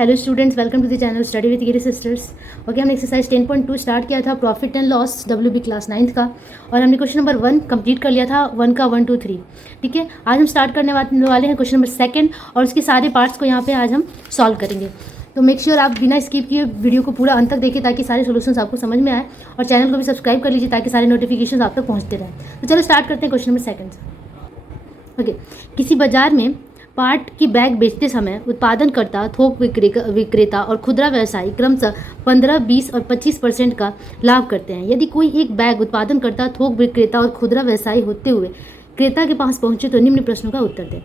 Hello students, welcome to the channel study with Giri sisters. Okay, हमने exercise 10.2 start किया था, profit and loss, WB class 9th का, और हमने क्वेश्चन नंबर 1 कंप्लीट कर लिया था, 1 का 1 2 3। ठीक है, आज हम स्टार्ट करने वाले हैं क्वेश्चन नंबर 2 और उसके सारे पार्ट्स को यहाँ पे आज हम सॉल्व करेंगे। तो मेक श्योर आप बिना स्किप किए वीडियो को पूरा अंत तक देखें ताकि सारे सोल्यूशंस आपको समझ में आए, और चैनल को भी सब्सक्राइब कर लीजिए ताकि सारे नोटिफिकेशन आप तक पहुँचते रहें। तो चलो स्टार्ट करते हैं क्वेश्चन नंबर 2। ओके, किसी बाजार में पार्ट की बैग बेचते समय उत्पादनकर्ता, थोक विक्रेता और खुदरा व्यवसायी क्रमशः 15, 20 और 25% का लाभ करते हैं। यदि कोई एक बैग उत्पादनकर्ता, थोक विक्रेता और खुदरा व्यवसायी होते हुए क्रेता के पास पहुंचे तो निम्न प्रश्नों का उत्तर दें।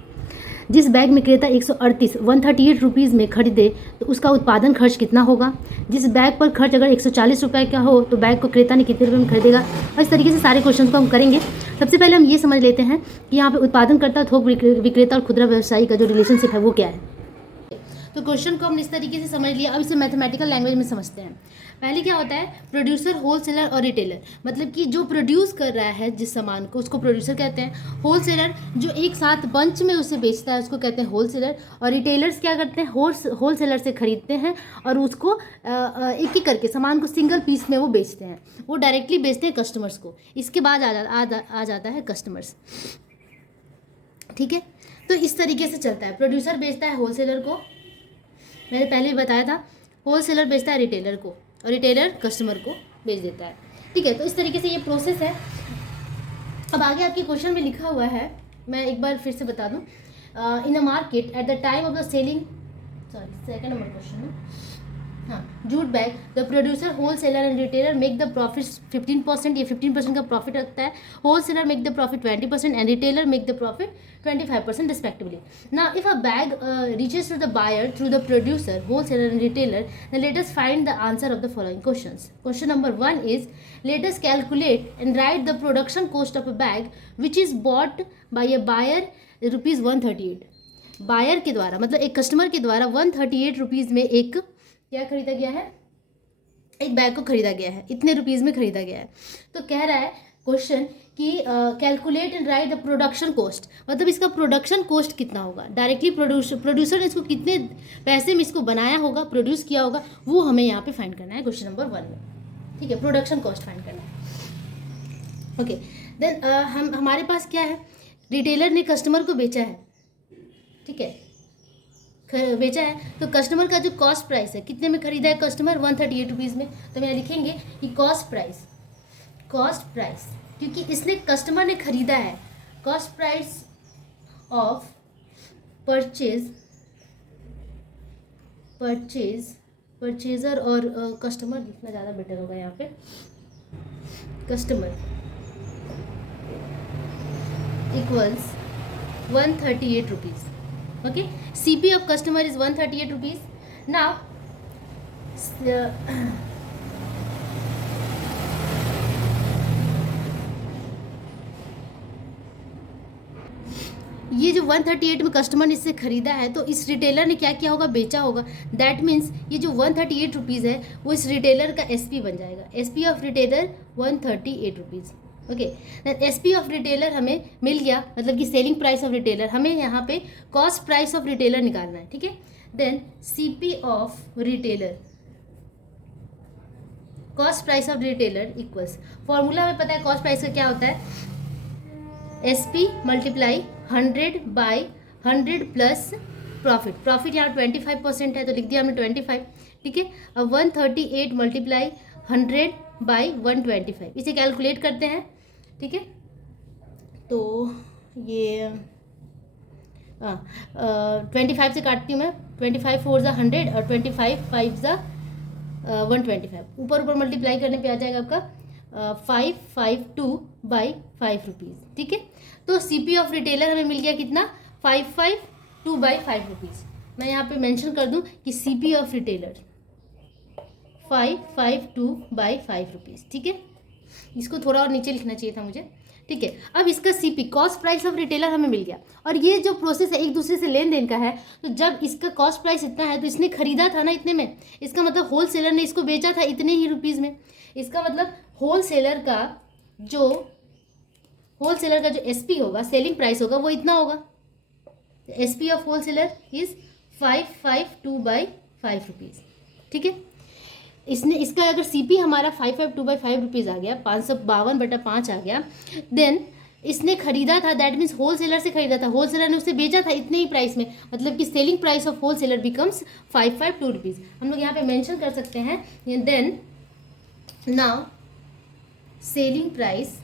जिस बैग में क्रेता 138 रुपीज़ में खरीदे तो उसका उत्पादन खर्च कितना होगा। जिस बैग पर खर्च अगर 140 रुपये का हो तो बैग को क्रेता ने कितने रुपये में खरीदेगा। और इस तरीके से सारे क्वेश्चन को हम करेंगे। सबसे पहले हम ये समझ लेते हैं कि यहाँ पे उत्पादनकर्ता, थोक विक्रेता और खुदरा व्यवसायी का जो रिलेशनशिप है वो क्या है। तो क्वेश्चन को हमने इस तरीके से समझ लिया। अब इसे मैथमेटिकल लैंग्वेज में समझते हैं। पहले क्या होता है, प्रोड्यूसर, होलसेलर और रिटेलर। मतलब कि जो प्रोड्यूस कर रहा है जिस सामान को, उसको प्रोड्यूसर कहते हैं। होलसेलर जो एक साथ बंच में उसे बेचता है उसको कहते हैं होलसेलर। और रिटेलर्स क्या करते हैं, होलसेलर से खरीदते हैं और उसको एक एक करके सामान को सिंगल पीस में वो बेचते हैं। वो डायरेक्टली बेचते हैं कस्टमर्स को। इसके बाद आ जाता है कस्टमर्स। ठीक है, तो इस तरीके से चलता है। प्रोड्यूसर बेचता है होलसेलर को, मैंने पहले भी बताया था। होलसेलर बेचता है रिटेलर को और रिटेलर कस्टमर को बेच देता है। ठीक है, तो इस तरीके से ये प्रोसेस है। अब आगे आपके क्वेश्चन में लिखा हुआ है, मैं एक बार फिर से बता दूं। In a market at the time of the selling, sorry second number question है। हाँ, jute bag, the producer, wholesaler and retailer make the profit 15%। ये 15% का प्रॉफिट रखता है। Wholesaler make the profit 20% and retailer make the profit 25% respectively. Now, if a bag reaches to the buyer through the producer, wholesaler and retailer, then let us find the answer of the following questions. Question number 1 is, let us calculate and write the production cost of a bag which is bought by a buyer rupees 138. Buyer के द्वारा, मतलब एक customer के द्वारा 138 rupees में एक क्या खरीदा गया है, एक बैग को खरीदा गया है, इतने रुपीज़ में खरीदा गया है। तो कह रहा है क्वेश्चन कि calculate and write the production cost, मतलब इसका प्रोडक्शन कॉस्ट कितना होगा। डायरेक्टली प्रोड्यूसर ने इसको कितने पैसे में इसको बनाया होगा, प्रोड्यूस किया होगा, वो हमें यहाँ पे फाइंड करना है क्वेश्चन नंबर 1 में। ठीक है, प्रोडक्शन कॉस्ट फाइंड करना है। ओके, देन हमारे पास क्या है, रिटेलर ने कस्टमर को बेचा है। ठीक है, बेचा है तो कस्टमर का जो कॉस्ट प्राइस है, कितने में खरीदा है कस्टमर, 138 रुपीज़ में। तो मैं लिखेंगे कि कॉस्ट प्राइस, क्योंकि इसने कस्टमर ने खरीदा है। कॉस्ट प्राइस ऑफ परचेजर और कस्टमर लिखना ज़्यादा बेटर होगा यहाँ पे। Customer equals 138 rupees. Okay, CP of customer is 138 rupees. Now, ये जो 138 में कस्टमर ने इससे खरीदा है तो इस रिटेलर ने क्या किया होगा, बेचा होगा। दैट मीन्स ये जो 138 रुपीज़ है वो इस रिटेलर का SP बन जाएगा। SP of retailer 138 rupees. Okay, SP of retailer हमें मिल गया, मतलब कि सेलिंग प्राइस ऑफ रिटेलर। हमें यहाँ पे कॉस्ट प्राइस ऑफ रिटेलर निकालना है। ठीक है, then CP of retailer, cost price of retailer equals, formula हमें पता है कॉस्ट प्राइस का क्या होता है, SP multiply 100 by 100 plus profit. Profit यहाँ 25% है तो लिख दिया हमने 25। ठीक है, अब 138 मल्टीप्लाई 100 बाई 125, इसे कैलकुलेट करते हैं। ठीक है, तो ये 25 से काटती हूँ मैं, 25 4 ज़ा 100 और 25 5 ज़ा 125, ऊपर मल्टीप्लाई करने पे आ जाएगा आपका 552 बाई 5 रुपीज़। ठीक है, तो CP ऑफ रिटेलर हमें मिल गया कितना, 552 बाई 5 रुपीज़। मैं यहाँ पे मेंशन कर दूँ कि CP of retailer 552 by 5 rupees. ठीक है, इसको थोड़ा और नीचे लिखना चाहिए था मुझे। ठीक है, अब इसका CP, cost price of retailer हमें मिल गया। और ये जो प्रोसेस है एक दूसरे से लेन देन का है, तो जब इसका कॉस्ट प्राइस इतना है तो इसने खरीदा था ना इतने में, इसका मतलब होलसेलर ने इसको बेचा था इतने ही रुपीज़ में। इसका मतलब होलसेलर का जो SP होगा, सेलिंग प्राइस होगा, वो इतना होगा। SP of wholesaler is 552 by ₹5। ठीक है, इसने इसका अगर CP हमारा 552/5 रुपीज़ आ गया, 552/5 आ गया, देन इसने खरीदा था, दैट मीन्स होलसेलर से खरीदा था, होलसेलर ने उसे बेचा था इतने ही प्राइस में, मतलब कि selling price of wholesaler becomes 552 rupees. हम लोग यहाँ पे मेंशन कर सकते हैं। Then now selling price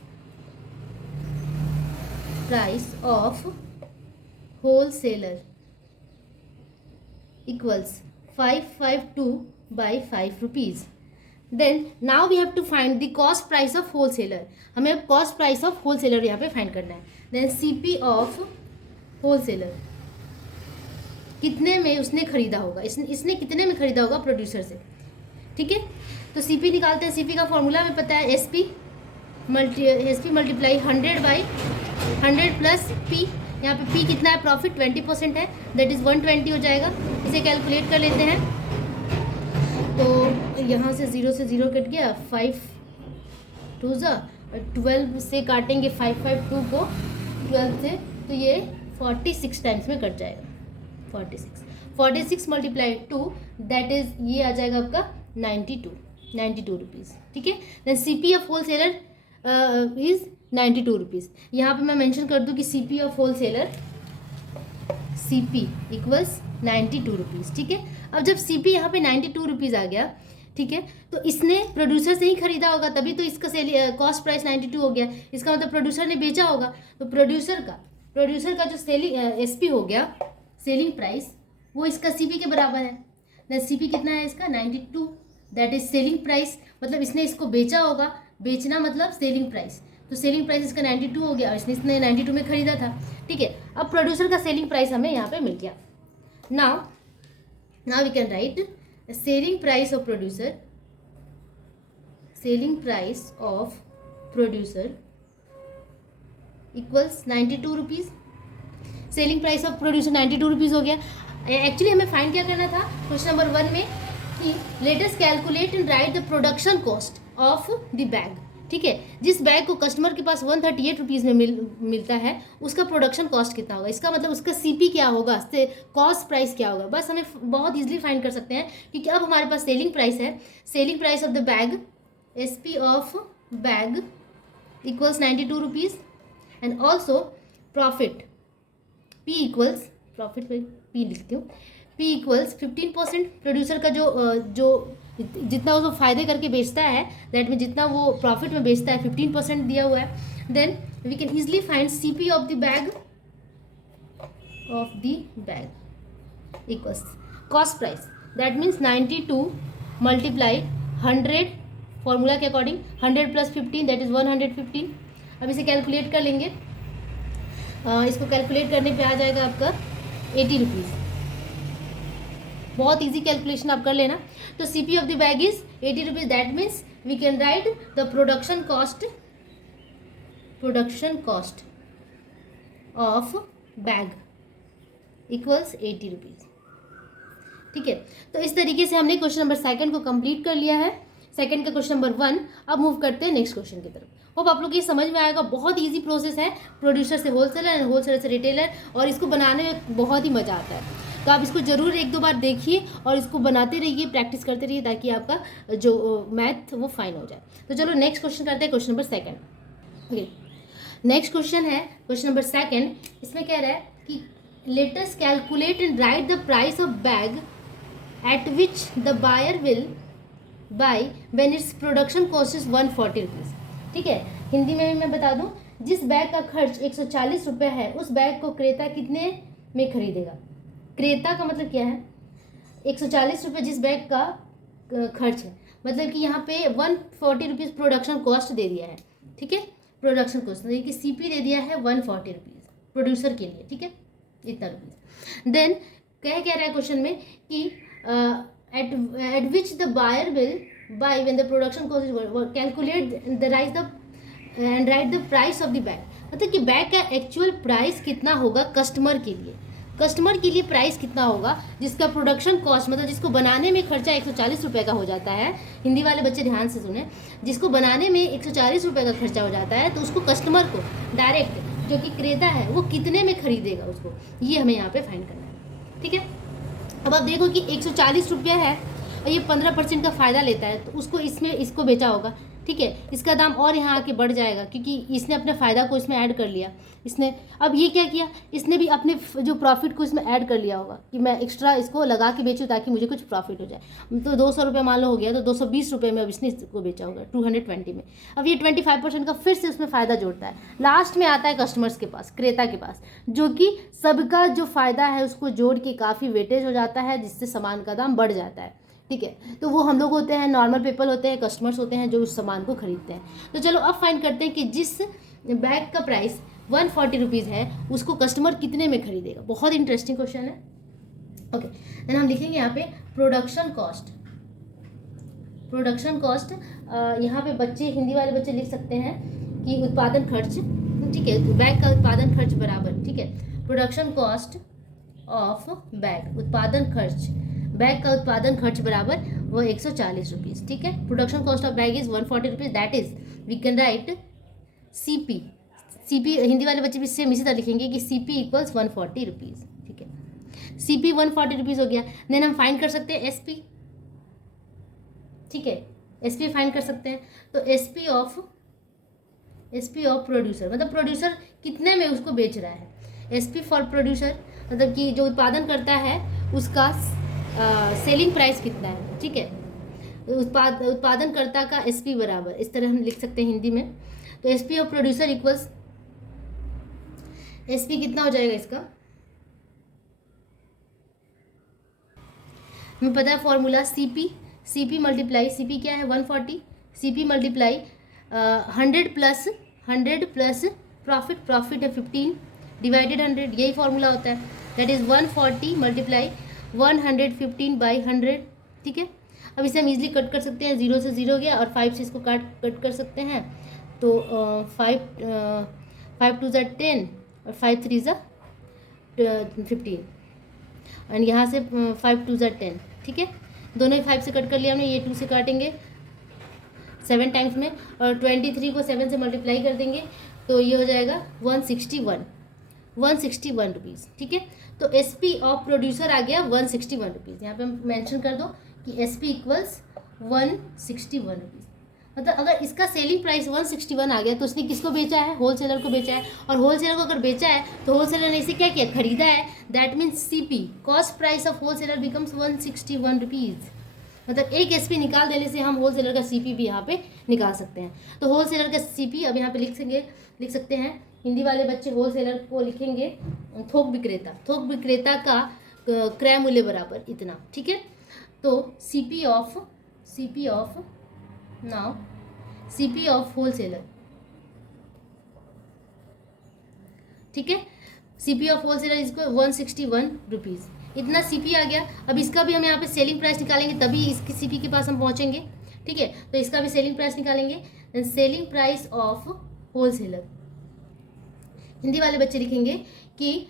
of wholesaler equals 552/5 rupees. Then now we have to find the cost price of wholesaler. हमें अब कॉस्ट प्राइस ऑफ होलसेलर यहाँ पे फाइंड करना है। देन CP ऑफ होलसेलर, कितने में उसने खरीदा होगा, इसने कितने में खरीदा होगा प्रोड्यूसर से। ठीक है, तो CP निकालते हैं। CP का फॉर्मूला हमें पता है, SP मल्टीप्लाई 100/100 प्लस P। यहाँ पे P कितना है, प्रॉफिट 20% है, दैट इज़ 120 हो जाएगा। इसे कैलकुलेट कर लेते हैं। तो यहाँ से 0 से 0 कट गया, 5 2 12 से काटेंगे 552 को 12 से, तो ये 46 टाइम्स में कट जाएगा। 46 मल्टीप्लाई 2, दैट इज़ ये आ जाएगा आपका 92 रुपीज़। ठीक है, then CP of wholesaler is 92 rupees. यहाँ पे मैं मेंशन कर दूँ कि CP of wholesaler, CP equals 92 rupees. ठीक है, अब जब CP यहाँ पे 92 रुपीज़ आ गया, ठीक है, तो इसने प्रोड्यूसर से ही खरीदा होगा, तभी तो इसका कॉस्ट प्राइस 92 हो गया। इसका मतलब प्रोड्यूसर ने बेचा होगा, तो प्रोड्यूसर का जो सेलिंग SP हो गया, सेलिंग प्राइस, वो इसका CP के बराबर है। देन CP कितना है इसका, 92, दैट इज सेलिंग प्राइस, मतलब इसने इसको बेचा होगा, बेचना मतलब सेलिंग प्राइस, तो सेलिंग प्राइस इसका 92 हो गया और इसने 92 में खरीदा था। ठीक है, अब प्रोड्यूसर का सेलिंग प्राइस हमें यहाँ पे मिल गया। Now we can write selling price of producer equals 92 rupees. Selling price of producer 92 rupees हो गया। एक्चुअली हमें फाइंड क्या करना था क्वेश्चन नंबर 1 में, कि let us calculate and write the production cost of the bag. ठीक है, जिस बैग को कस्टमर के पास 138 रुपीज़ में मिलता है, उसका प्रोडक्शन कॉस्ट कितना होगा, इसका मतलब उसका CP क्या होगा, कॉस्ट प्राइस क्या होगा। बस हमें बहुत इजीली फाइंड कर सकते हैं, क्योंकि अब हमारे पास सेलिंग प्राइस है। Selling price of the bag, SP of bag equals 92 rupees, and also profit, P equals, profit पे P लिखती हूँ, P इक्वल्स 15%। प्रोड्यूसर का जो जितना वो फ़ायदे करके बेचता है, दैट में जितना वो प्रॉफिट में बेचता है 15% दिया हुआ है। Then we can easily find CP of the bag equals cost price, that means 92 multiply 100, formula के अकॉर्डिंग 100 प्लस 15, दैट इज़ 115। अब इसे कैलकुलेट कर लेंगे। इसको कैलकुलेट करने पे आ जाएगा आपका 80 रुपीज़। बहुत इजी कैलकुलेशन आप कर लेना। तो CP of the bag is 80 rupees, that means we can write the production cost of bag equals 80 rupees. ठीक है, तो इस तरीके से हमने क्वेश्चन नंबर 2 को कंप्लीट कर लिया है। सेकंड का क्वेश्चन नंबर 1। अब मूव करते हैं नेक्स्ट क्वेश्चन की तरफ। होप आप लोग ये समझ में आएगा। बहुत इजी प्रोसेस है, प्रोड्यूसर से होलसेलर एंड होलसेलर से रिटेलर, और इसको बनाने में बहुत ही मज़ा आता है। तो आप इसको ज़रूर 1-2 बार देखिए और इसको बनाते रहिए, प्रैक्टिस करते रहिए, ताकि आपका जो मैथ वो फाइन हो जाए। तो चलो नेक्स्ट क्वेश्चन करते हैं, question number 2। Okay, next question है क्वेश्चन नंबर 2। इसमें कह रहा है कि let us calculate and write the price of bag at which the buyer will buy when its production cost is 140 rupees. ठीक है, हिंदी में भी मैं बता दूं, जिस बैग का खर्च 140 रुपये है, उस बैग को क्रेता कितने में खरीदेगा। क्रेता का मतलब क्या है, 140 रुपये जिस बैग का खर्च है, मतलब कि यहाँ पे 140 रुपीज़ प्रोडक्शन कॉस्ट दे दिया है। ठीक है, प्रोडक्शन कॉस्ट मतलब कि CP दे दिया है 140 रुपीज़ प्रोड्यूसर के लिए। ठीक है, इतना रुपीज़। देन क्या रहा है क्वेश्चन में कि at which the buyer will buy when the production cost is calculate and write the price of the bag। मतलब कि बैग का एक्चुअल प्राइस कितना होगा कस्टमर के लिए प्राइस कितना होगा, जिसका प्रोडक्शन कॉस्ट मतलब जिसको बनाने में खर्चा 140 रुपये का हो जाता है। हिंदी वाले बच्चे ध्यान से सुने, जिसको बनाने में 140 रुपये का खर्चा हो जाता है, तो उसको कस्टमर को डायरेक्ट जो कि क्रेता है वो कितने में खरीदेगा उसको, ये हमें यहाँ पे फाइंड करना है। ठीक है, अब आप देखो कि 140 रुपया है और ये 15% का फ़ायदा लेता है, तो उसको इसमें इसको बेचा होगा, ठीक है। इसका दाम और यहाँ आके बढ़ जाएगा क्योंकि इसने अपने फ़ायदा को इसमें ऐड कर लिया। इसने अब ये क्या किया, इसने भी अपने जो प्रॉफिट को इसमें ऐड कर लिया होगा कि मैं एक्स्ट्रा इसको लगा के बेचूँ ताकि मुझे कुछ प्रॉफिट हो जाए। तो 200 रुपये मान लो हो गया, तो 220 रुपये में अब इसने इसको बेचा होगा 220 में। अब ये 25% का फिर से उसमें फ़ायदा जोड़ता है। लास्ट में आता है कस्टमर्स के पास, क्रेता के पास, जो कि सबका जो फ़ायदा है उसको जोड़ के काफ़ी वेटेज हो जाता है, जिससे सामान का दाम बढ़ जाता है, ठीक है। तो वो हम लोग होते हैं, नॉर्मल पीपल होते हैं, कस्टमर्स होते हैं जो उस सामान को खरीदते हैं। तो चलो अब फाइंड करते हैं कि जिस बैग का प्राइस 140 रुपीज़ है उसको कस्टमर कितने में खरीदेगा। बहुत इंटरेस्टिंग क्वेश्चन है। ओके, देन हम लिखेंगे यहाँ पे प्रोडक्शन कॉस्ट। प्रोडक्शन कॉस्ट यहाँ पे बच्चे, हिंदी वाले बच्चे लिख सकते हैं कि उत्पादन खर्च, ठीक है, बैग का उत्पादन खर्च बराबर, ठीक है, प्रोडक्शन कॉस्ट ऑफ बैग, उत्पादन खर्च, बैग का उत्पादन खर्च बराबर वो 140 रुपीज़, ठीक है। Production cost of bag is 140 rupees, that is we can write CP। CP Hindi वाले बच्चे भी सेम इसी तरह लिखेंगे कि CP इक्वल्स 140 रुपीज़, ठीक है। CP 140 रुपीज़ हो गया। देन हम फाइंड कर सकते हैं SP, ठीक है, SP फाइंड कर सकते हैं। तो SP ऑफ प्रोड्यूसर, मतलब प्रोड्यूसर कितने में उसको बेच रहा है। SP फॉर प्रोड्यूसर मतलब कि जो उत्पादन करता है उसका सेलिंग प्राइस कितना है, ठीक है। उत्पादनकर्ता का SP बराबर, इस तरह हम लिख सकते हैं हिंदी में। तो SP of producer equals, SP कितना हो जाएगा इसका, हमें पता है फॉर्मूला CP मल्टीप्लाई, CP क्या है 140, CP मल्टीप्लाई 100 प्लस प्रॉफिट है 15 डिवाइडेड 100, यही फॉर्मूला होता है। दैट इज़ 140 मल्टीप्लाई 115 बाई 100, ठीक है। अब इसे हम इजीली कट कर सकते हैं, 0 से 0 गया और 5 से इसको कट कर सकते हैं। तो 5 2 ज़ा 10 और 5 3 ज़ा 15 और यहाँ से 5 2 ज़ा 10, ठीक है। दोनों ही 5 से कट कर लिया हमने, ये 2 से काटेंगे 7 टाइम्स में और 23 को 7 से मल्टीप्लाई कर देंगे, तो ये हो जाएगा 161 रुपीज़, ठीक है। तो SP ऑफ प्रोड्यूसर आ गया 161 रुपीज़। यहाँ पे हम मेंशन कर दो कि SP इक्वल्स 161 रुपीज़। मतलब अगर इसका सेलिंग प्राइस 161 आ गया तो उसने किसको बेचा है, होलसेलर को बेचा है। और होलसेलर को अगर बेचा है तो होलसेलर ने इसे क्या किया, खरीदा है। That means CP cost price of wholesaler becomes 161 rupees. मतलब एक SP निकाल देने से हम होलसेलर का CP भी यहाँ पे निकाल सकते हैं। तो होलसेलर का CP अब यहाँ पे लिख सकते हैं। हिंदी वाले बच्चे होलसेलर को लिखेंगे थोक विक्रेता का क्रय मूल्य बराबर इतना, ठीक है। तो CP ऑफ होलसेलर, ठीक है, CP ऑफ होलसेलर इसको 161 रुपीज़, इतना CP आ गया। अब इसका भी हम यहाँ पे सेलिंग प्राइस निकालेंगे तभी इसकी CP के पास हम पहुँचेंगे, ठीक है। तो इसका भी सेलिंग प्राइस निकालेंगे। Selling price of wholesaler, Hindi वाले बच्चे लिखेंगे कि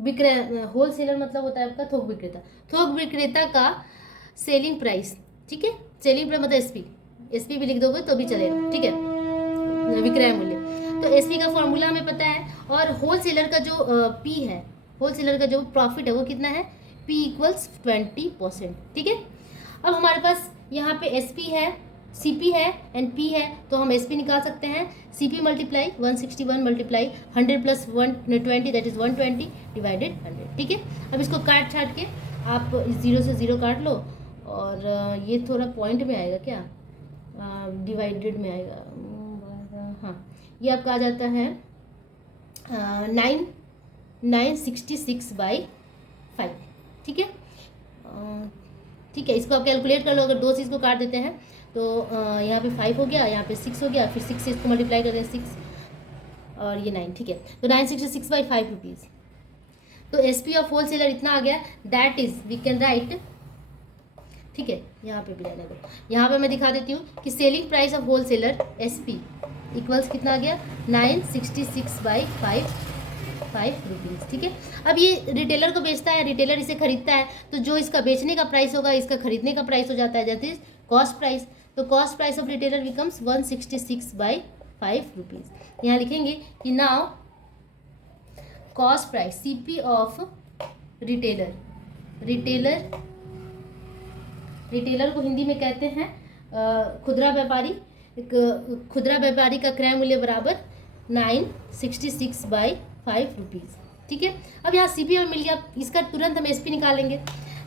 विक्रय, होलसेलर मतलब होता है आपका थोक विक्रेता का सेलिंग प्राइस, ठीक है। सेलिंग प्राइस मतलब SP भी लिख दोगे तो भी चलेगा, ठीक है, विक्रय मूल्य। तो SP का फॉर्मूला हमें पता है। और होलसेलर का जो P है, होलसेलर का जो प्रॉफिट है वो कितना है, P इक्वल्स 20%, ठीक है। अब हमारे पास यहाँ पे SP है, CP है एंड P है, तो हम SP निकाल सकते हैं। CP multiply 161 multiply 100 plus 120 that is 120 divided 100, ठीक है। अब इसको काट छाट के आप 0 से 0 काट लो और ये थोड़ा पॉइंट में आएगा, क्या डिवाइडेड में आएगा, हाँ, ये आपका आ जाता है 966 बाई 5, ठीक है। ठीक है, इसको आप कैलकुलेट कर लो। अगर 2 से इसको काट देते हैं तो यहाँ पे 5 हो गया, यहाँ पे 6 हो गया, फिर 6 से इसको मल्टीप्लाई कर दें 6 और ये 9, ठीक है। तो 966 बाई 5 रुपीज़। तो SP ऑफ होलसेलर इतना आ गया। That is we can write, ठीक है, यहाँ पे भी रहने दो। यहाँ पे मैं दिखा देती हूँ कि selling price of wholesaler SP equals कितना आ गया, 966 बाई 5 रुपीज़, ठीक है। अब ये रिटेलर को बेचता है, रिटेलर इसे खरीदता है, तो जो इसका बेचने का प्राइस होगा इसका खरीदने का प्राइस हो जाता है, दैट इज कॉस्ट प्राइस। तो cost price of retailer becomes 166 by 5 rupees. यहाँ लिखेंगे कि now cost price CP of retailer retailer, retailer को हिंदी में कहते हैं खुदरा व्यापारी। खुदरा व्यापारी का क्रय मूल्य बराबर 966 बाई 5 रुपीज़। ठीक है, अब यहाँ सी पी हमें मिल गया, इसका तुरंत हम एस पी निकालेंगे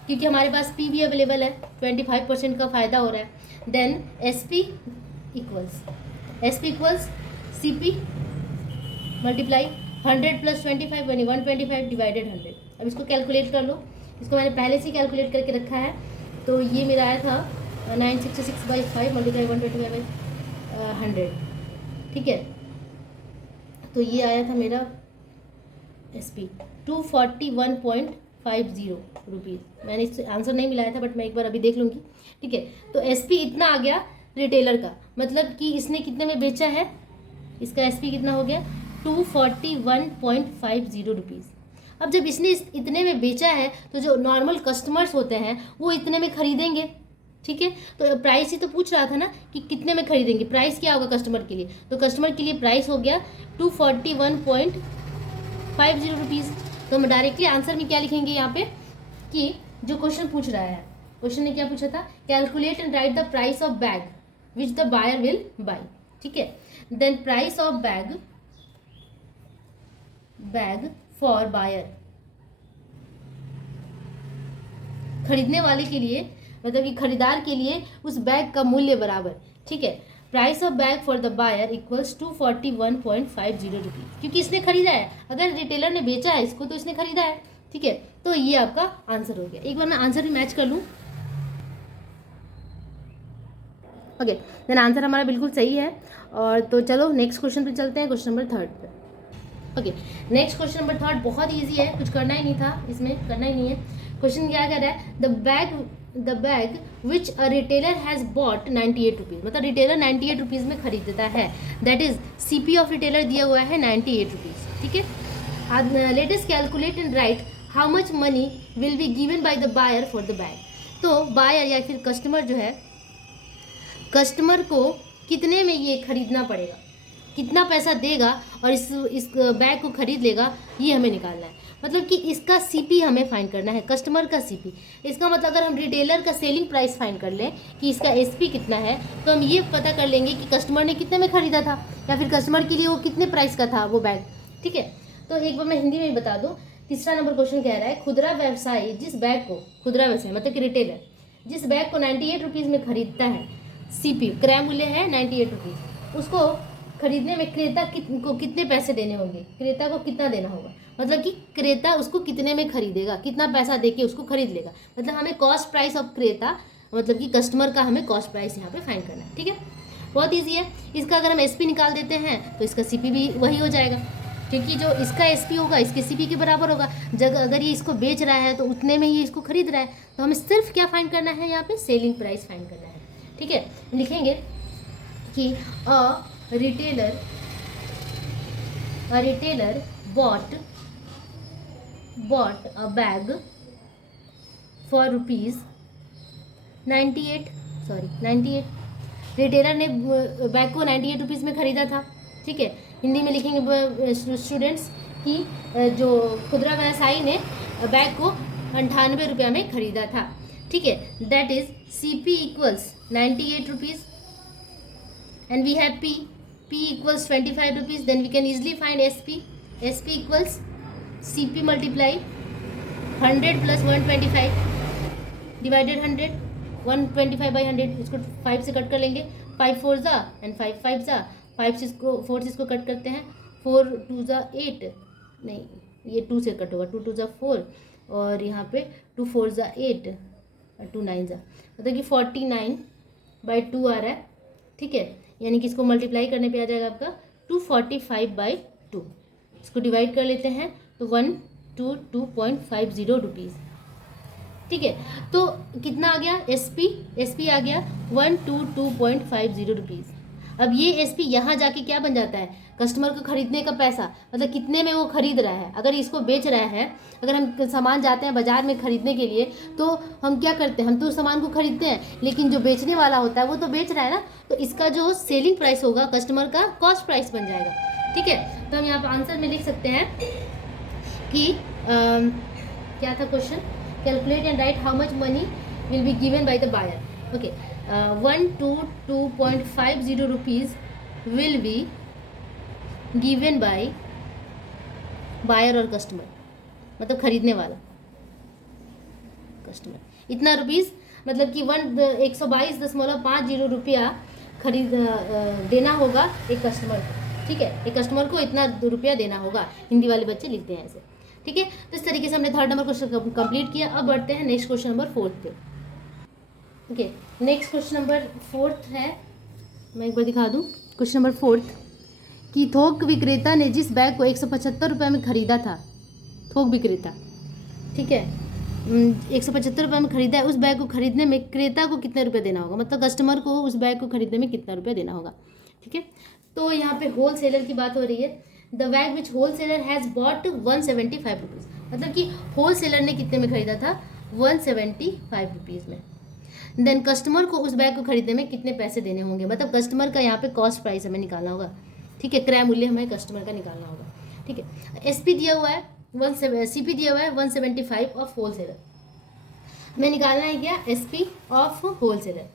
क्योंकि हमारे पास पी भी अवेलेबल है, 25% का फ़ायदा हो रहा है। Then S P equals C P multiply 100 plus 25 यानी 125 डिवाइडेड 100। अब इसको कैलकुलेट कर लो, इसको मैंने पहले से ही कैलकुलेट करके रखा है। तो ये मेरा आया था 966 बाई 5 मल्टीप्लाई 125 बाई 100। ठीक है, तो ये आया था मेरा एस पी 241.50 रुपीज़। मैंने इस आंसर नहीं मिलाया था बट मैं एक बार अभी देख लूँगी। ठीक है, तो एस पी इतना आ गया रिटेलर का, मतलब कि इसने कितने में बेचा है, इसका एस पी कितना हो गया 241.50 रुपीज़। अब जब इसने इतने में बेचा है तो जो नॉर्मल कस्टमर्स होते हैं वो इतने में खरीदेंगे। ठीक है, तो प्राइस ही तो पूछ रहा था ना कि कितने में खरीदेंगे, प्राइस क्या होगा कस्टमर के लिए, तो कस्टमर के लिए प्राइस हो गया 241.50 रुपीज़। तो हम डायरेक्टली आंसर में क्या लिखेंगे यहाँ पे कि जो क्वेश्चन पूछ रहा है, क्वेश्चन ने क्या पूछा था, calculate and write the price of bag which the buyer will buy. ठीक है, then price of bag for buyer, खरीदने वाले के लिए, मतलब कि खरीदार के लिए उस बैग का मूल्य बराबर। ठीक है, price of bag for the buyer equals 241.50 rupees, क्योंकि इसने खरीदा है, अगर रिटेलर ने बेचा है इसको तो इसने खरीदा है। ठीक है, तो ये आपका आंसर हो गया। एक बार मैं आंसर भी मैच कर लूँ। ओके, देन आंसर हमारा बिल्कुल सही है। और तो चलो नेक्स्ट क्वेश्चन पे चलते हैं, क्वेश्चन नंबर 3 पे। ओके, नेक्स्ट क्वेश्चन नंबर 3 बहुत ईजी है, कुछ करना ही नहीं था, इसमें करना ही नहीं है। क्वेश्चन क्या कह रहा है, the bag which a retailer has bought 98 rupees, मतलब रिटेलर 98 रुपीज़ में खरीदता है, that is C P of retailer दिया हुआ है 98 रुपीज़। ठीक है, let us calculate and write how much money will be given by the buyer for the bag. तो बायर या फिर कस्टमर जो है, कस्टमर को कितने में ये खरीदना पड़ेगा, कितना पैसा देगा और इस बैग को खरीद लेगा, ये हमें निकालना है। मतलब कि इसका सीपी हमें फाइंड करना है, कस्टमर का सीपी। इसका मतलब अगर हम रिटेलर का सेलिंग प्राइस फाइंड कर लें कि इसका एसपी कितना है, तो हम ये पता कर लेंगे कि कस्टमर ने कितने में खरीदा था या फिर कस्टमर के लिए वो कितने प्राइस का था वो बैग। ठीक है, तो एक बार मैं हिंदी में ही बता दूँ। तीसरा नंबर क्वेश्चन कह रहा है, खुदरा व्यवसायी जिस बैग को, खुदरा व्यवसाय मतलब कि रिटेलर जिस बैग को 98 रुपीज़ में खरीदता है, सीपी क्रय मूल्य है 98 रुपीज़, उसको खरीदने में क्रेता को कितने पैसे देने होंगे, क्रेता को कितना देना होगा, मतलब कि क्रेता उसको कितने में खरीदेगा, कितना पैसा देके उसको खरीद लेगा। मतलब हमें कॉस्ट प्राइस ऑफ क्रेता, मतलब कि कस्टमर का हमें कॉस्ट प्राइस यहाँ पे फाइंड करना है। ठीक है, बहुत ईजी है। इसका अगर हम एसपी निकाल देते हैं तो इसका सीपी भी वही हो जाएगा, क्योंकि जो इसका एसपी होगा इसके सीपी के बराबर होगा। अगर ये इसको बेच रहा है तो उतने में ही इसको खरीद रहा है, तो हमें सिर्फ क्या फाइंड करना है, यहाँ पे सेलिंग प्राइस फाइंड करना है। ठीक है, लिखेंगे कि a retailer bought a bag for rupees 98। Retailer ने बैग को 98 रुपीज़ में ख़रीदा था। ठीक है, हिंदी में लिखेंगे स्टूडेंट्स कि जो खुदरा व्यवसायी ने बैग को 98 रुपये में ख़रीदा था। ठीक है, that is C P equals 98 rupees and we have P equals 25 rupees. Then we can easily find SP equals CP multiply 100 plus 125 divided 100, 125 by 100, इसको 5 से कट कर लेंगे, 5 4 जा एंड 5 5 जा, 5 से इसको 4 से इसको कट करते हैं, 4 2 जा 8, नहीं ये 2 से कट होगा, 2 2 जा 4 और यहाँ पे 2 4 जा 8 और 2 9 जा, मतलब कि 49 by 2 आ रहा है। ठीक है, यानी कि इसको मल्टीप्लाई करने पे आ जाएगा आपका 245 by 2। इसको डिवाइड कर लेते हैं तो 122.50 रुपीज़। ठीक है, तो कितना आ गया, एसपी आ गया 122.50 रुपीज़। अब ये एसपी यहाँ जाके क्या बन जाता है, कस्टमर को खरीदने का पैसा, मतलब कितने में वो खरीद रहा है। अगर इसको बेच रहा है, अगर हम सामान जाते हैं बाजार में खरीदने के लिए तो हम क्या करते हैं, हम तो सामान को खरीदते हैं, लेकिन जो बेचने वाला होता है वो तो बेच रहा है ना, तो इसका जो सेलिंग प्राइस होगा कस्टमर का कॉस्ट प्राइस बन जाएगा। ठीक है, तो हम यहाँ पर आंसर में लिख सकते हैं कि क्या था question, calculate and write how much money will be given by the buyer. Okay, 122.50 rupees will be given by buyer और कस्टमर, मतलब खरीदने वाला कस्टमर। इतना रुपीज़ मतलब कि 122.50 रुपया खरीद देना होगा एक कस्टमर को, ठीक है। एक कस्टमर को इतना रुपया देना होगा, हिंदी वाले बच्चे लिखते हैं ऐसे, ठीक है। तो इस तरीके से हमने थर्ड नंबर क्वेश्चन कंप्लीट किया। अब बढ़ते हैं नेक्स्ट क्वेश्चन नंबर 4 पे। ओके, नेक्स्ट क्वेश्चन नंबर 4 है, मैं एक बार दिखा दूँ। क्वेश्चन नंबर 4 कि थोक विक्रेता ने जिस बैग को 175 रुपये में खरीदा था, थोक विक्रेता, ठीक है, 175 रुपये में खरीदा है, उस बैग को खरीदने में क्रेता को कितने रुपए देना होगा, मतलब कस्टमर को उस बैग को खरीदने में कितना रुपया देना होगा, ठीक है। तो यहाँ पे होल सेलर की बात हो रही है। The bag which wholesaler has bought 175 rupees, मतलब कि होल सेलर ने कितने में खरीदा था, 175 रुपीज़ में। देन कस्टमर को उस बैग को खरीदने में कितने पैसे देने होंगे, मतलब कस्टमर का यहाँ पे कॉस्ट प्राइस हमें निकालना होगा, ठीक है। क्रय मूल्य हमें कस्टमर का निकालना होगा, ठीक है। एसपी दिया हुआ है सीपी दिया हुआ है 175 ऑफ होल सेलर, हमें निकालना है क्या, एसपी ऑफ होल सेलर,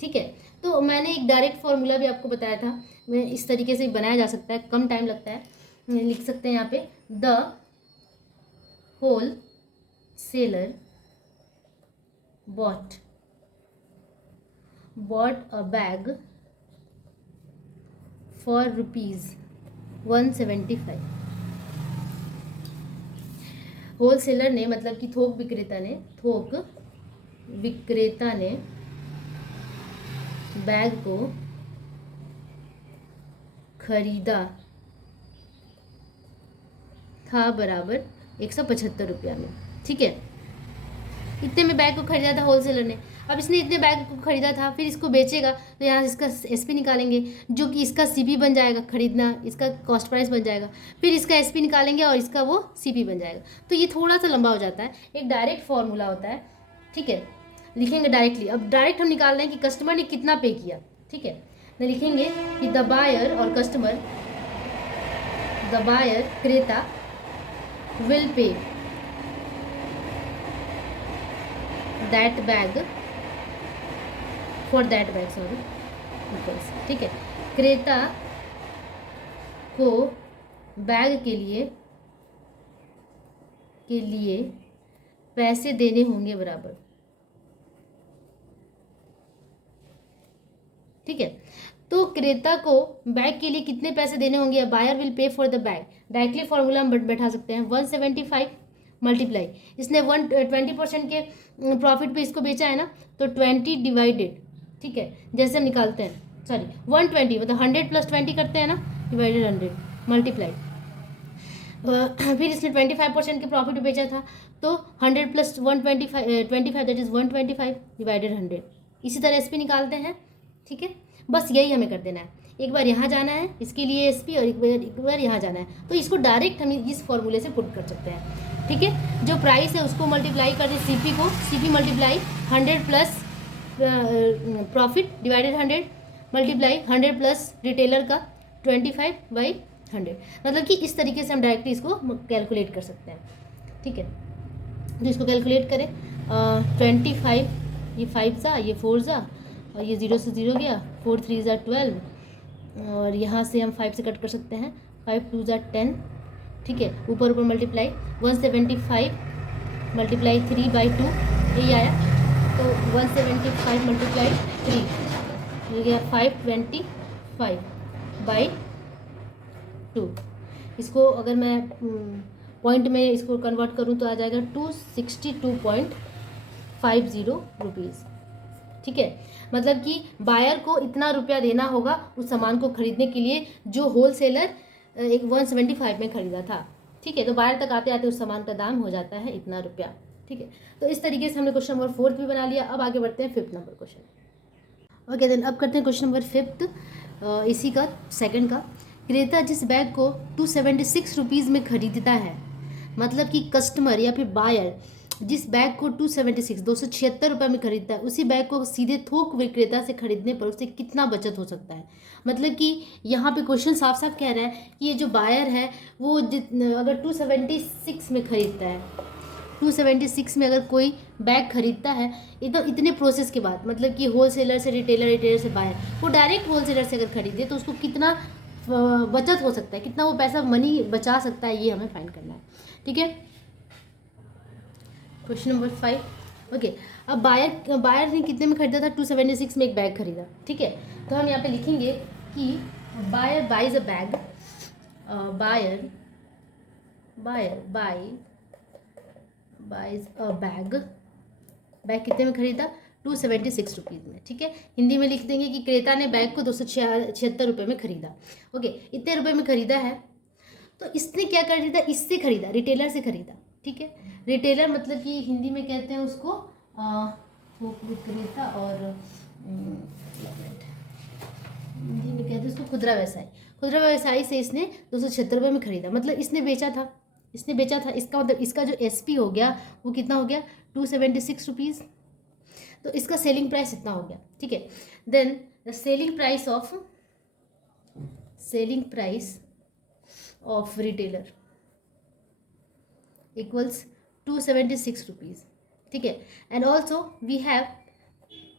ठीक है। तो मैंने एक डायरेक्ट फार्मूला भी आपको बताया था, मैं इस तरीके से बनाया जा सकता है, कम टाइम लगता है। लिख सकते हैं यहाँ पे, the wholesaler bought a bag for ₹175। Wholesaler ने मतलब कि थोक विक्रेता ने बैग को खरीदा था बराबर 175 रुपया में, ठीक है। इतने में बैग को खरीदा था होलसेलर ने। अब इसने इतने बैग को खरीदा था, फिर इसको बेचेगा तो यहाँ इसका एसपी निकालेंगे, जो कि इसका सीपी बन जाएगा, खरीदना इसका कॉस्ट प्राइस बन जाएगा, फिर इसका एसपी निकालेंगे और इसका वो सीपी बन जाएगा। तो ये थोड़ा सा लंबा हो जाता है, एक डायरेक्ट फॉर्मूला होता है, ठीक है, लिखेंगे डायरेक्टली। अब डायरेक्ट हम निकाल रहे हैं कि कस्टमर ने कितना पे किया, ठीक है। तो लिखेंगे कि द बायर और कस्टमर, द बायर क्रेता will pay that bag for that bag, sorry, ठीक है। क्रेता को बैग के लिए पैसे देने होंगे बराबर, ठीक है। तो क्रेता को बैग के लिए कितने पैसे देने होंगे, buyer will pay for the bag, directly formula हम बैठा सकते हैं, 175 मल्टीप्लाई, इसने 20% के प्रॉफिट पे इसको बेचा है ना, तो 20 डिवाइडेड, ठीक है, जैसे हम निकालते हैं, सॉरी 120 मतलब 100 + 20 करते हैं ना, डिवाइडेड 100 मल्टीप्लाई, फिर इसने 25% के प्रॉफिट पे बेचा था, तो 100 + 125 दैट इज 125 डिवाइडेड 100। इसी तरह एसपी निकालते हैं, ठीक है। बस यही हमें कर देना है, एक बार यहाँ जाना है इसके लिए एसपी और एक बार यहाँ जाना है, तो इसको डायरेक्ट हम इस फॉर्मूले से पुट कर सकते हैं, ठीक है। जो प्राइस है उसको मल्टीप्लाई कर दें सीपी को, CP multiply 100 plus profit divided 100 multiply 100 plus retailer का 25/100, मतलब कि इस तरीके से हम डायरेक्टली इसको कैलकुलेट कर सकते हैं, ठीक है। तो इसको कैलकुलेट करें, 25, ये 5 ज़ा, ये 4 ज़ा, और ये 0 से 0 गया, 4 3 ज़ा 12, और यहाँ से हम 5 से कट कर सकते हैं, 5 2 ज़ा 10, ठीक है। ऊपर मल्टीप्लाई 175 मल्टीप्लाई 3/2, यही आया, तो 175 मल्टीप्लाई 3 ये गया 525/2। इसको अगर मैं पॉइंट में इसको कन्वर्ट करूँ तो आ जाएगा 262.50 रुपीज़, ठीक है। मतलब कि बायर को इतना रुपया देना होगा उस सामान को खरीदने के लिए जो होल सेलर 175 में खरीदा था, ठीक है। तो बायर तक आते आते उस सामान का दाम हो जाता है इतना रुपया, ठीक है। तो इस तरीके से हमने क्वेश्चन नंबर 4 भी बना लिया। अब आगे बढ़ते हैं 5th number question. Okay then अब करते हैं क्वेश्चन नंबर 5th, इसी का सेकंड का। क्रेता जिस बैग को 276 रुपीज़ में खरीदता है, मतलब कि कस्टमर या फिर बायर जिस बैग को 276 रुपये में खरीदता है, उसी बैग को सीधे थोक विक्रेता से खरीदने पर उसे कितना बचत हो सकता है। मतलब कि यहाँ पे क्वेश्चन साफ साफ कह रहा है कि ये जो बायर है वो अगर 276 में खरीदता है, 276 में अगर कोई बैग खरीदता है इतने प्रोसेस के बाद, मतलब कि होल सेलर से रिटेलर, रिटेलर से बायर, वो डायरेक्ट होल सेलर से अगर खरीदे तो उसको कितना बचत हो सकता है, कितना वो पैसा मनी बचा सकता है, ये हमें फाइंड करना है। ठीक है, क्वेश्चन नंबर 5। ओके, अब बायर ने कितने में खरीदा था? 276 में एक बैग खरीदा। ठीक है, तो हम यहाँ पे लिखेंगे कि buyer buys a bag, buyer buys a bag कितने में खरीदा? 276 रुपीज़ में। ठीक है, हिंदी में लिख देंगे कि क्रेता ने बैग को 276 रुपये में खरीदा। ओके, इतने रुपये में खरीदा है, तो इसने क्या खरीदा? इससे खरीदा, रिटेलर से खरीदा। ठीक है, रिटेलर मतलब कि हिंदी में कहते हैं उसको थोक विक्रेता, और हिंदी में कहते हैं उसको खुदरा व्यवसायी। खुदरा व्यवसायी से इसने 276 रुपये में खरीदा, मतलब इसने बेचा था, इसका मतलब इसका जो एसपी हो गया वो कितना हो गया? 276 रुपीज़। तो इसका सेलिंग प्राइस इतना हो गया। ठीक है, then the selling price of retailer equals 276 rupees. ठीक है, and also we have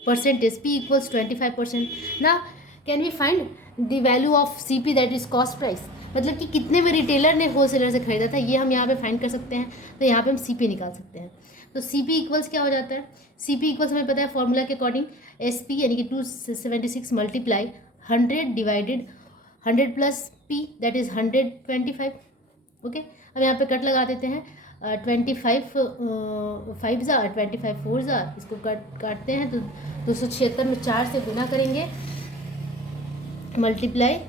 percentage P equals 25%। ना can we find the value of CP, that is cost price, मतलब कि कितने में रिटेलर ने होलसेलर से खरीदा था, ये हम यहाँ पे फाइंड कर सकते हैं। तो यहाँ पे हम CP निकाल सकते हैं। तो CP इक्वल्स क्या हो जाता है? CP इक्वल्स हमें पता है फॉर्मूला के अकॉर्डिंग SP यानी कि 276 multiply 100 divided 100 plus P, that is 125। Okay, अब यहाँ पे कट लगा देते हैं। 25 5 ज़ा 25 4 ज़ा, इसको काटते हैं तो 276 में 4 से गुना करेंगे, मल्टीप्लाई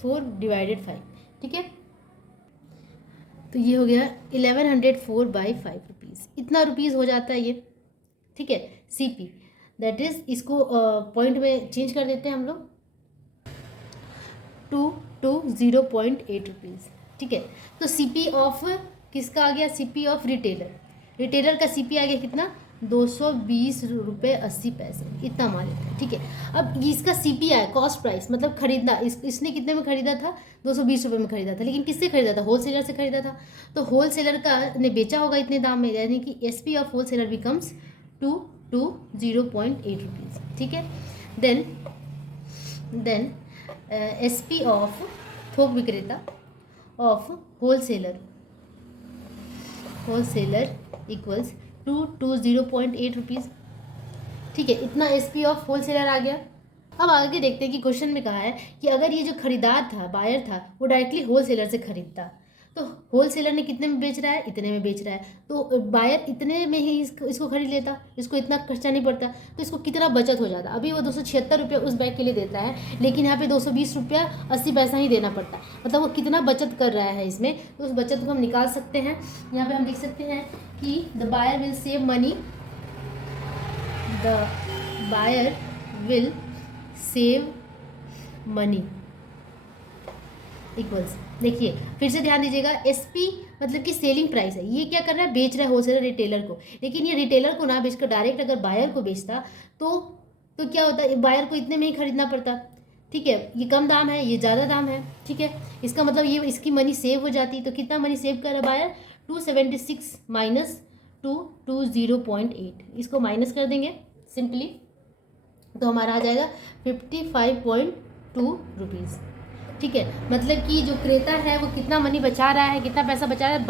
4 डिवाइडेड 5। ठीक है, तो ये हो गया 1104/5 रुपीज़। इतना रुपीज़ हो जाता है ये। ठीक है, CP दैट इज, इसको पॉइंट में चेंज कर देते हैं हम लोग, 0.8 रुपीज़। ठीक है, तो CP ऑफ किसका आ गया? CP ऑफ रिटेलर का CP आ गया कितना? 220 रुपये 80 पैसे, इतना मान लेते हैं। ठीक है, अब इसका CP आया कॉस्ट प्राइस, मतलब खरीदा, इसने कितने में खरीदा था? 220 रुपये में खरीदा था, लेकिन किससे खरीदा था? होलसेलर से खरीदा था। तो होलसेलर का ने बेचा होगा इतने दाम में, यानी कि SP of wholesaler becomes 220.8 rupees. ठीक है, देन SP ऑफ थोक विक्रेता ऑफ होलसेलर इक्वल्स 220.8 रुपीज़। ठीक है, इतना SP ऑफ होलसेलर आ गया। अब आगे देखते हैं कि क्वेश्चन में कहा है कि अगर ये जो खरीदार था, बायर था, वो डायरेक्टली होलसेलर से खरीदता, तो होलसेलर ने कितने में बेच रहा है? इतने में बेच रहा है, तो बायर इतने में ही इसको खरीद लेता, इसको इतना खर्चा नहीं पड़ता, तो इसको कितना बचत हो जाता? अभी वो 276 रुपये उस बैग के लिए देता है, लेकिन यहाँ पे 220 रुपया 80 पैसा ही देना पड़ता है, मतलब वो कितना बचत कर रहा है इसमें। तो उस बचत को हम निकाल सकते हैं। यहाँ पे हम लिख सकते हैं कि the buyer will save money, save money equals, देखिए फिर से ध्यान दीजिएगा, SP मतलब कि सेलिंग प्राइस है, ये क्या कर रहा है? बेच रहा है होलसेलर रिटेलर को, लेकिन ये रिटेलर को ना बेचकर डायरेक्ट अगर बायर को बेचता तो क्या होता है? बायर को इतने में ही खरीदना पड़ता। ठीक है, ये कम दाम है, ये ज़्यादा दाम है। ठीक है, इसका मतलब ये इसकी मनी सेव हो जाती। तो कितना मनी सेव कर रहा है बायर? 276 माइनस 220.8, इसको माइनस कर देंगे सिंपली, तो हमारा आ जाएगा 55.2 रुपीज़। ठीक है, मतलब कि जो क्रेता है वो कितना मनी बचा रहा है, कितना पैसा बचा रहा है?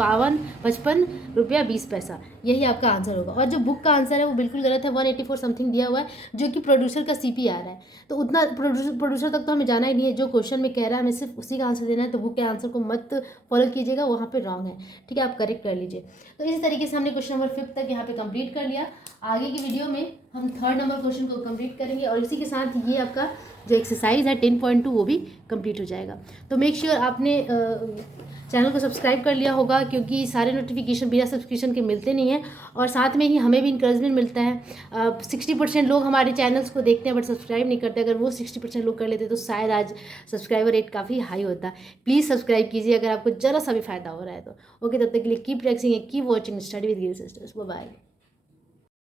55 रुपया 20 पैसा, यही आपका आंसर होगा। और जो बुक का आंसर है वो बिल्कुल गलत है, 184 समथिंग दिया हुआ है, जो कि प्रोड्यूसर का CP आ रहा है। तो उतना प्रोड्यूसर तक तो हमें जाना ही नहीं है, जो क्वेश्चन में कह रहा है हमें सिर्फ उसी का आंसर देना है। तो बुक के आंसर को मत फॉलो कीजिएगा, वहाँ पर रॉन्ग है। ठीक है, आप करेक्ट कर लीजिए। तो इसी तरीके से हमने क्वेश्चन नंबर 5 तक यहाँ पे कंप्लीट कर लिया। आगे की वीडियो में हम 3rd नंबर क्वेश्चन को कंप्लीट करेंगे, और इसी के साथ ये आपका जो एक्सरसाइज है 10.2 वो भी कंप्लीट हो जाएगा। तो मेक श्योर आपने चैनल को सब्सक्राइब कर लिया होगा, क्योंकि सारे नोटिफिकेशन बिना सब्सक्रिप्शन के मिलते नहीं हैं, और साथ में ही हमें भी इंकरेजमेंट मिलता है। 60% लोग हमारे चैनल्स को देखते हैं बट सब्सक्राइब नहीं करते। अगर वो 60% लोग कर लेते तो शायद आज सब्सक्राइबर रेट काफ़ी हाई होता। प्लीज़ सब्सक्राइब कीजिए अगर आपको ज़रा सा भी फ़ायदा हो रहा है तो। ओके, तब तक के लिए keep practicing, keep watching study with Giri sisters. Bye bye.